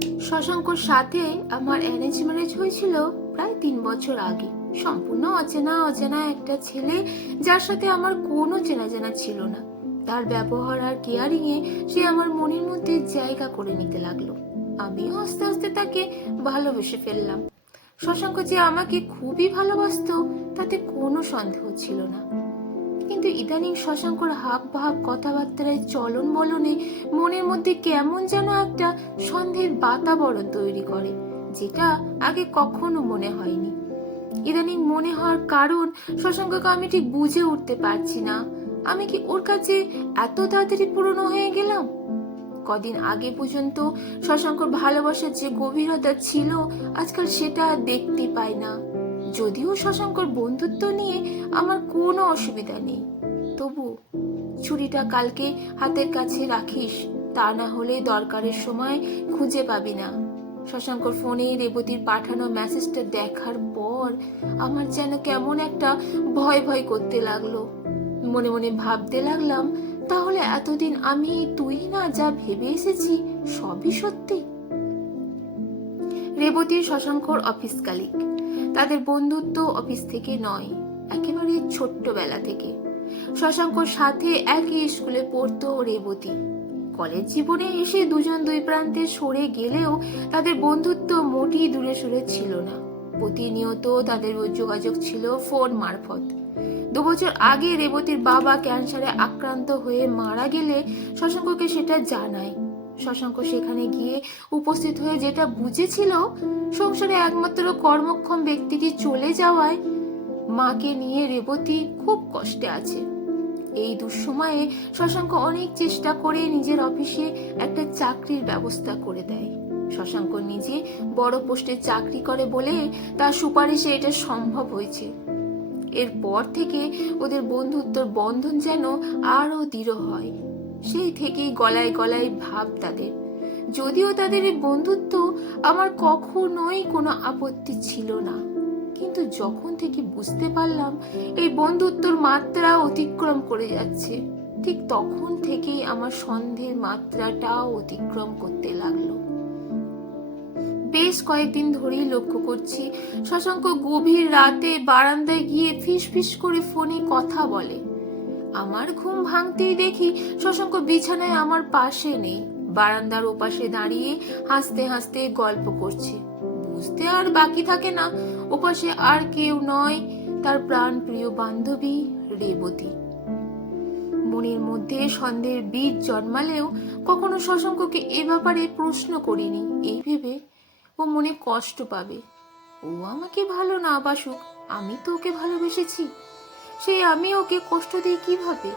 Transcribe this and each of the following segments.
শশাঙ্কর সাথে আমার arrange marriage হয়েছিল প্রায় তিন বছর আগে। সম্পূর্ণ অচেনা অচেনা একটা ছেলে যার সাথে আমার কোনো চেনা জানা ছিল না। তার ব্যবহার আর কেয়ারিং এ সে আমার মনের মধ্যে জায়গা করে নিতে লাগল। আমিও আস্তে আস্তে তাকে ভালোবেসে ফেললাম। শশাঙ্ক যে আমাকে খুবই ভালোবাসতো, তাতে কোনো সন্দেহ ছিল না। কিন্তু ইদানিং শশাঙ্কর হাব ভাব কথাবার্তায় চলন বলনে মনের মধ্যে কেমন যেন একটা সন্দেহের বাতাবরণ তৈরি করে, যেটা আগে কখনো মনে হয়নি। ইদানিং মনে হওয়ার কারণ শশাঙ্ককে আমি ঠিক বুঝে উঠতে পারছি না। আমি কি ওর কাছে এত তাড়াতাড়ি পুরনো হয়ে গেলাম? কদিন আগে পর্যন্ত শশাঙ্কর ভালোবাসার যে গভীরতা ছিল, আজকাল সেটা দেখতে পাই না। যদিও শশাঙ্কর বন্ধুত্ব নিয়ে আমার কোনো অসুবিধা নেই। তবু ছুরিটা কালকে হাতের কাছে রাখিস, তা না হলে দরকারের সময় খুঁজে পাবি না। শশাঙ্কর ফোনে রেবতীর পাঠানো মেসেজটা দেখার পর আমার যেন কেমন একটা ভয় ভয় করতে লাগল। মনে মনে ভাবতে লাগলাম, তাহলে এতদিন আমি তুই না যা ভেবে এসেছি, সবই সত্যি? রেবতীর শশাঙ্কর অফিস কালিক। তাদের বন্ধুত্ব অফিস থেকে নয়, একেবারে ছোট্টবেলা থেকে। শশাঙ্কর সাথে একই স্কুলে পড়তো রেবতী। কলেজ জীবনে এসে দুজন দুই প্রান্তে সরে গেলেও তাদের বন্ধুত্ব মোটেই দূরে সরে ছিল না। প্রতিনিয়ত তাদের যোগাযোগ ছিল ফোন মারফত। দু বছর আগে রেবতীর বাবা ক্যান্সারে আক্রান্ত হয়ে মারা গেলে শশাঙ্ককে সেটা জানায়। শশাঙ্ক সেখানে গিয়ে উপস্থিত হয়ে যেটা বুঝেছিল, সংসারে একমাত্র কর্মক্ষম ব্যক্তিটি চলে যাওয়ায় মাকে নিয়ে রেবতী খুব কষ্টে আছে। এই দুঃসময়ে শশাঙ্ক অনেক চেষ্টা করে নিজের অফিসে একটা চাকরির ব্যবস্থা করে দেয়। শশাঙ্ক নিজে বড় পোস্টে চাকরি করে বলে তার সুপারিশে এটা সম্ভব হয়েছে। এরপর থেকে ওদের বন্ধুত্বর বন্ধন যেন আরও দৃঢ় হয়। সেই থেকেই গলায় গলায় ভাব তাদের। যদিও তাদের এই বন্ধুত্ব আমার কখনোই কোনো আপত্তি ছিল না। কিন্তু যখন থেকে বুঝতে পারলাম, এই বন্ধুত্বর মাত্রা অতিক্রম করে যাচ্ছে, ঠিক তখন থেকেই আমার সন্দেহের মাত্রাটাও অতিক্রম করতে লাগল। বেশ কয়েকদিন ধরেই লক্ষ্য করছি, শশাঙ্ক গভীর রাতে বারান্দায় গিয়ে ফিস ফিস করে ফোনে কথা বলে। আমার ঘুম ভাঙতেই দেখি শশাঙ্ক বিছানায় আমার পাশে নেই। বারান্দার ওপাশে দাঁড়িয়ে হাসতে হাসতে গল্প করছে। বুঝতে আর বাকি থাকে না, ওপাশে আর কেউ নয় তার প্রাণ প্রিয় বান্ধবী রেবতী। মনের মধ্যে সন্দেহের বীজ জন্মালেও কখনো শশাঙ্ককে এ ব্যাপারে প্রশ্ন করিনি। এই ভেবে ও মনে কষ্ট পাবে। ও আমাকে ভালো না বাসুক, আমি তো ওকে ভালোবেসেছি। সেই আমি ওকে কষ্ট দিই কীভাবে?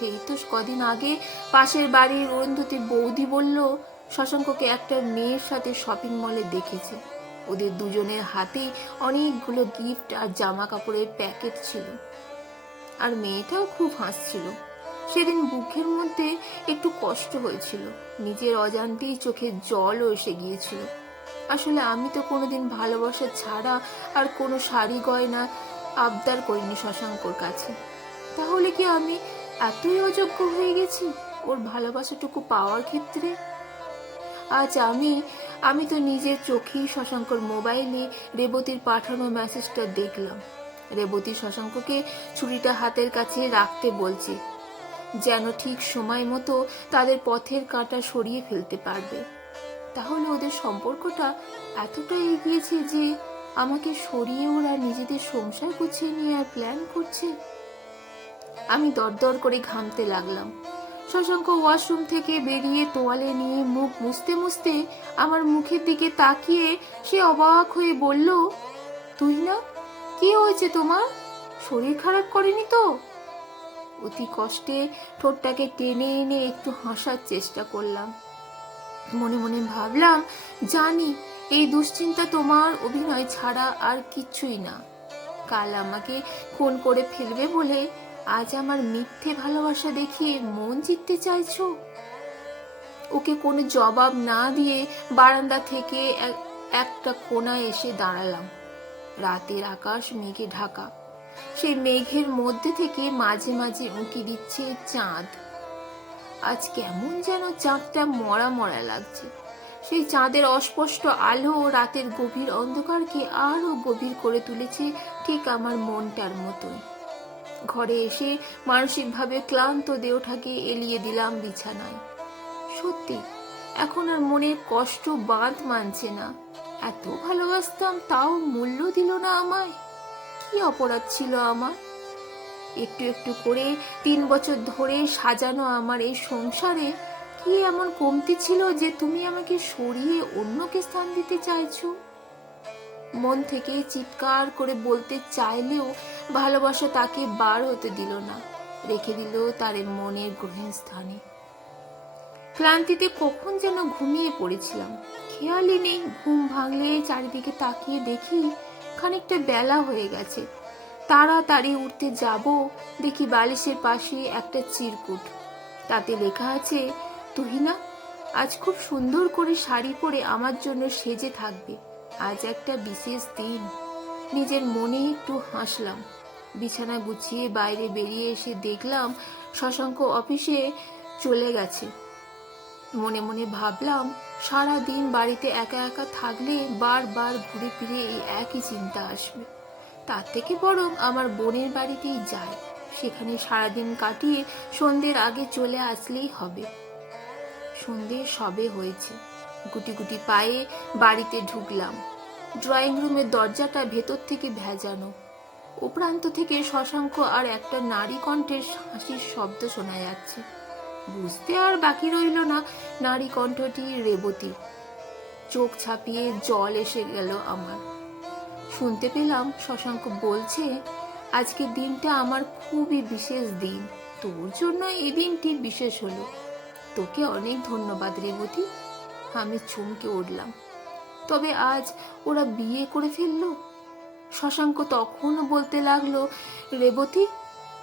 এই তো কদিন আগে পাশের বাড়ির অরুন্ধতী বৌদি বলল, শশাঙ্ককে একটা মেয়ের সাথে শপিং মলে দেখেছে। ওদের দুজনের হাতে অনেকগুলো গিফট আর জামা কাপড়ের প্যাকেট ছিল। আর মেয়েটাও খুব হাসছিল। সেদিন বুকের মধ্যে একটু কষ্ট হয়েছিল। নিজের অজান্তেই চোখে জলও এসে গিয়েছিল। আসলে আমি তো কোনোদিন ভালোবাসা ছাড়া আর কোনো শাড়ি গয়না আবদার করিনি শশাঙ্কর কাছে। তাহলে কি আমি এতই অযোগ্য হয়ে গেছি ওর ভালোবাসাটুকু পাওয়ার ক্ষেত্রে? আজ আমি আমি তো নিজের চোখেই শশাঙ্কর মোবাইলে রেবতীর পাঠানো মেসেজটা দেখলাম। রেবতী শশাঙ্ককে ছুরিটা হাতের কাছে রাখতে বলছে, যেন ঠিক সময় মতো তাদের পথের কাঁটা সরিয়ে ফেলতে পারবে। তাহলে ওদের সম্পর্কটা এতটাই এগিয়েছে যে আমাকে সরিয়ে ওরা নিজেদের সংসার গুছিয়ে নিয়ে আর প্ল্যান করছে। আমি দরদর করে ঘামতে লাগলাম। শশাঙ্ক ওয়াশরুম থেকে বেরিয়ে তোয়ালে নিয়ে মুখ মুছতে মুছতে আমার মুখের দিকে তাকিয়ে সে অবাক হয়ে বলল, তুই না? কি হয়েছে তোমার? শরীর খারাপ করেনি তো? অতি কষ্টে ঠোঁটটাকে টেনে এনে একটু হাসার চেষ্টা করলাম। মনে মনে ভাবলাম, জানি এই দুশ্চিন্তা তোমার অভিনয় ছাড়া আর কিছুই না। কাল আমাকে ফোন করে ফেলবে বলে আজ আমার মিথ্যে ভালোবাসা দেখিয়ে মন জিততে চাইছো? ওকে কোনো জবাব না দিয়ে বারান্দা থেকে এক- একটা কোনায় এসে দাঁড়ালাম। রাতের আকাশ মেঘে ঢাকা। সেই মেঘের মধ্যে থেকে মাঝে মাঝে উঁকি দিচ্ছে চাঁদ। আজ কেমন যেন চাঁদটা মরা মরা লাগছে। সেই চাঁদের অস্পষ্ট আলো ও রাতের গভীর অন্ধকারকে আরও গভীর করে তুলেছে ঠিক আমার মনটার মতোই। ঘরে এসে মানসিকভাবে ক্লান্ত দেহটাকে এলিয়ে দিলাম বিছানায়। সত্যি, এখন আর মনের কষ্ট বাঁধ মানছে না। এত ভালোবাসতাম, তাও মূল্য দিল না আমায়। কি অপরাধ ছিল আমার? একটু একটু করে তিন বছর ধরে সাজানো আমার এই সংসারে কি এমন কমতি ছিল যে তুমি আমাকে সরিয়ে অন্যকে স্থান দিতে চাইছো? মন থেকে চিৎকার করে বলতে চাইলেও ভালোবাসা তাকে বার হতে দিল না, রেখে দিল তার মনের গ্রহণ স্থানে। ক্লান্তিতে কখন যেন ঘুমিয়ে পড়েছিলাম। খেয়ালই নেই, ঘুম ভাঙলে চারিদিকে তাকিয়ে দেখি খানিকটা বেলা হয়ে গেছে। তাড়াতাড়ি উঠতে যাব দেখি বালিশের পাশে একটা চিরকুট। তাতে লেখা আছে তুহিনা, আজ খুব সুন্দর করে শাড়ি পরে আমার জন্য সেজে থাকবে। আজ একটা বিশেষ দিন। নিজের মনে একটু হাসলাম। বিছানা গুছিয়ে বাইরে বেরিয়ে এসে দেখলাম শশাঙ্ক অফিসে চলে গেছে। মনে মনে ভাবলাম, সারা দিন বাড়িতে একা একা থাকলে বারবার ঘুরে ফিরে এই একই চিন্তা আসবে। তার থেকে বরং আমার বোনের বাড়িতেই যায়। সেখানে সারাদিন কাটিয়ে সন্ধ্যের আগে চলে আসলেই হবে। সন্ধে সবে হয়েছে। গুটি গুটি পায়ে বাড়িতে ঢুকলাম। ড্রয়িং রুমের দরজাটা ভেতর থেকে ভেজানো। ও প্রান্ত থেকে শশাঙ্ক আর একটা নারী কণ্ঠের হাসির শব্দ শোনা যাচ্ছে। বুঝতে আর বাকি রইল না নারী কণ্ঠটি রেবতী। চোখ ছাপিয়ে জল এসে গেল আমার। শুনতে পেলাম শশাঙ্ক বলছে আজকে দিনটা আমার খুবই বিশেষ দিন। তোর জন্য এই দিনটি বিশেষ হলো। তোকে অনেক ধন্যবাদ, রেবতী। আমি চমকে উঠলাম। তবে আজ ওরা বিয়ে করে ফেলল? শশাঙ্ক তখনও বলতে লাগল, রেবতী,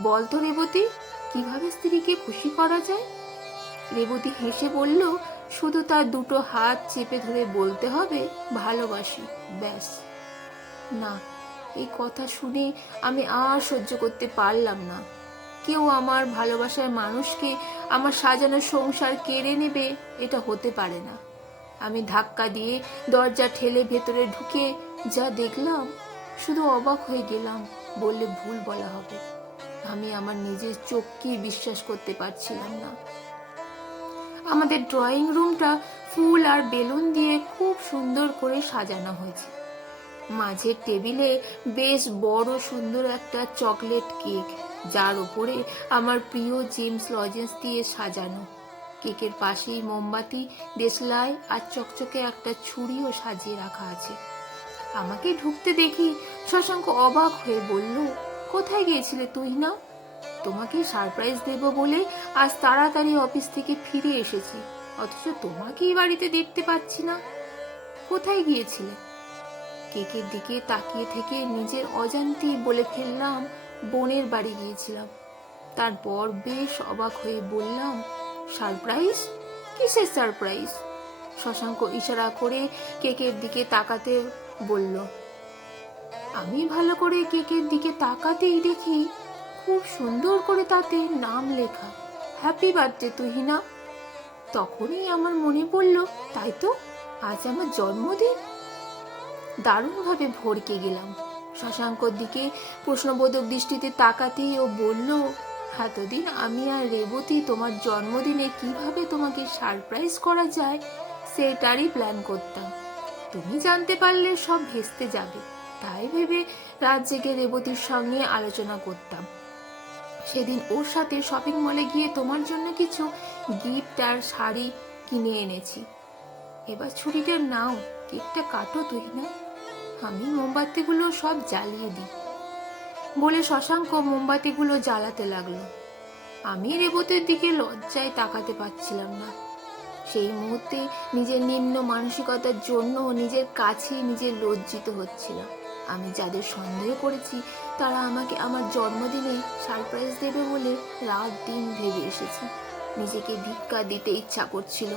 বল তো রেবতী, কীভাবে স্ত্রীকে খুশি করা যায়? রেবতী হেসে বলল, শুধু তার দুটো হাত চেপে ধরে বলতে হবে, ভালোবাসি, ব্যাস। না, এই কথা শুনে আমি আর সহ্য করতে পারলাম না। কেউ আমার ভালোবাসার মানুষকে আমার সাজানো সংসার কেড়ে নেবে, এটা হতে পারে না। আমি ধাক্কা দিয়ে দরজা ঠেলে ভেতরে ঢুকে যা দেখলাম, শুধু অবাক হয়ে গেলাম বললে ভুল বলা হবে। আমি আমার নিজের চোখকেই বিশ্বাস করতে পারছিলাম না। আমাদের ড্রয়িং রুমটা ফুল আর বেলুন দিয়ে খুব সুন্দর করে সাজানো হয়েছে। মাঝের টেবিলে বেশ বড় সুন্দর একটা চকলেট কেক যার উপরে আমার প্রিয় জেমস লজেন্স দিয়ে সাজানো। কেকের পাশেই মোমবাতি, দেশলাই আর চকচকে একটা ছুরিও সাজিয়ে রাখা আছে। আমাকে ঢুকতে দেখি শশাঙ্ক অবাক হয়ে বলল, কোথায় গিয়েছিলে তুই না? তোমাকে সারপ্রাইজ দেব বলে আজ তাড়াতাড়ি অফিস থেকে ফিরে এসেছি। অথচ তোমাকেই বাড়িতে দেখতে পাচ্ছি না। কোথায় গিয়েছিলে? কেকের দিকে তাকিয়ে থেকে নিজের অজান্তেই বলে ফেললাম বোনের বাড়ি গিয়েছিলাম। তারপর বেশ অবাক হয়ে বললাম, সারপ্রাইজ? কিসের সারপ্রাইজ? শশাঙ্ক ইশারা করে কেকের দিকে তাকাতে বলল, আমি ভালো করে কেকের দিকে তাকাতেই দেখি খুব সুন্দর করে তাতে নাম লেখা। Happy birthday Tuhina. তখনই আমার মনে পড়ল, তাই তো, আজ আমার জন্মদিন। দারুণভাবে ভরকে গেলাম। শশাঙ্কর দিকে প্রশ্নবোধক দৃষ্টিতে তাকাতেই ও বলল, এতদিন আমি আর রেবতী তোমার জন্মদিনে কীভাবে তোমাকে সারপ্রাইজ করা যায়, সেটারই প্ল্যান করতাম। তুমি জানতে পারলে সব ভেস্তে যাবে। তাই ভেবে রাত জেগে রেবতীর সঙ্গে আলোচনা করতাম। সেদিন ওর সাথে শপিং মলে গিয়ে তোমার জন্য কিছু গিফট আর শাড়ি কিনে এনেছি। এবার ছুরিটা নাও কেকটা কাটো তুই না। আমি মোমবাতিগুলো সব জ্বালিয়ে দিই। বলে শশাঙ্ক মোমবাতিগুলো জ্বালাতে লাগল। আমি রেবতের দিকে লজ্জায় তাকাতে পারছিলাম না। সেই মুহূর্তে নিজের নিম্ন মানসিকতার জন্য নিজের কাছেই নিজের লজ্জিত হচ্ছিলাম। আমি যাদের সন্দেহ করেছি, তারা আমাকে আমার জন্মদিনে সারপ্রাইজ দেবে বলে রাত দিন ভেবে এসেছে। নিজেকে ভিক্ষা দিতে ইচ্ছা করছিল।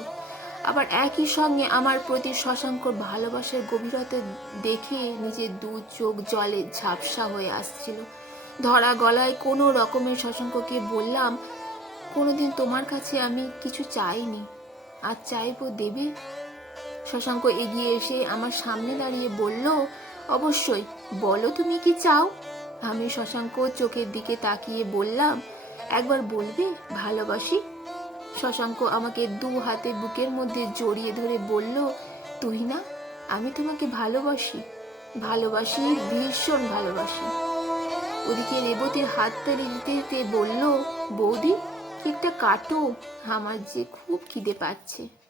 আবার একই সঙ্গে আমার প্রতি শশাঙ্কর ভালোবাসার গভীরতা দেখে নিজের দু চোখ জলে ঝাপসা হয়ে আসছিল। ধরা গলায় কোনো রকমের শশাঙ্ককে বললাম, কোনোদিন তোমার কাছে আমি কিছু চাইনি। আর চাইব দেবে? শশাঙ্ক এগিয়ে এসে আমার সামনে দাঁড়িয়ে বলল, অবশ্যই। বলো তুমি কি চাও? আমি শশাঙ্ক চোখের দিকে তাকিয়ে বললাম, একবার বলবে, ভালোবাসি। শশাঙ্ক আমাকে দু হাতে বুকের মধ্যে জড়িয়ে ধরে বলল, তুই না, আমি তোমাকে ভালোবাসি ভালোবাসি, ভীষণ ভালোবাসি। ওদিকে রেবতীর হাততালি দিতে দিতে বলল, বৌদি কেকটা কাটো, আমার যে খুব খিদে পাচ্ছে।